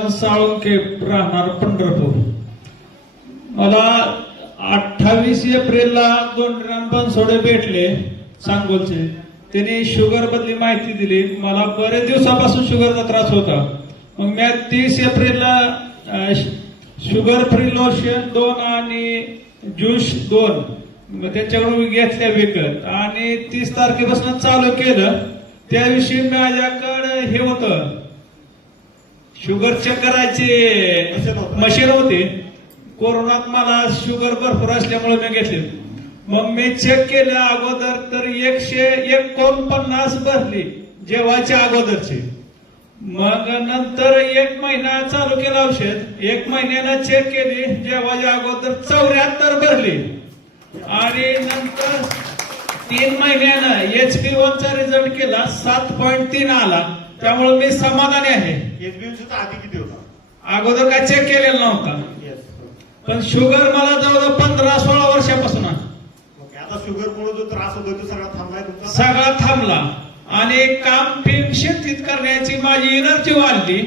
साळुंके राहणार पंढरपूर. मला अठ्ठावीस एप्रिलला दोन राम बनसोडे भेटले सांगोलचे. त्यांनी शुगर बदली माहिती दिली. मला बरेच दिवसापासून शुगरचा त्रास होता. मग मी तीस एप्रिलला शुगर फ्री लोशन दोन आणि ज्यूस दोन. मग त्याच्याकडून घेतल्या विकत. आणि तीस तारखेपासून चालू केलं. त्याविषयी माझ्याकडे हे होतं. शुगर चेक करायचे. मशीन होते. कोरोनात मला शुगर भरपूर असल्यामुळे मी घेतले. मग मी चेक केल्या अगोदर तर एकशे एकोणपन्नास भरली जेवाच्या अगोदरची. मग नंतर एक महिना चालू केला औषध. एक महिन्यानं चेक केली. जेव्हाच्या अगोदर चौऱ्याहत्तर भरली. आणि नंतर तीन महिन्यानं एच बी चा रिझल्ट केला सात पॉईंट तीन आला. त्यामुळे मी समाधानी आहे. आधी किती होता? अगोदर काय चेक केलेला नव्हता. पण शुगर मला जवळजवळ पंधरा सोळा वर्षापासून आता शुगर मुळे जो त्रास होतो तो सगळा थांबलाय सगळा थांबला. आणि काम पिम शेतीत करण्याची माझी एनर्जी वाढली.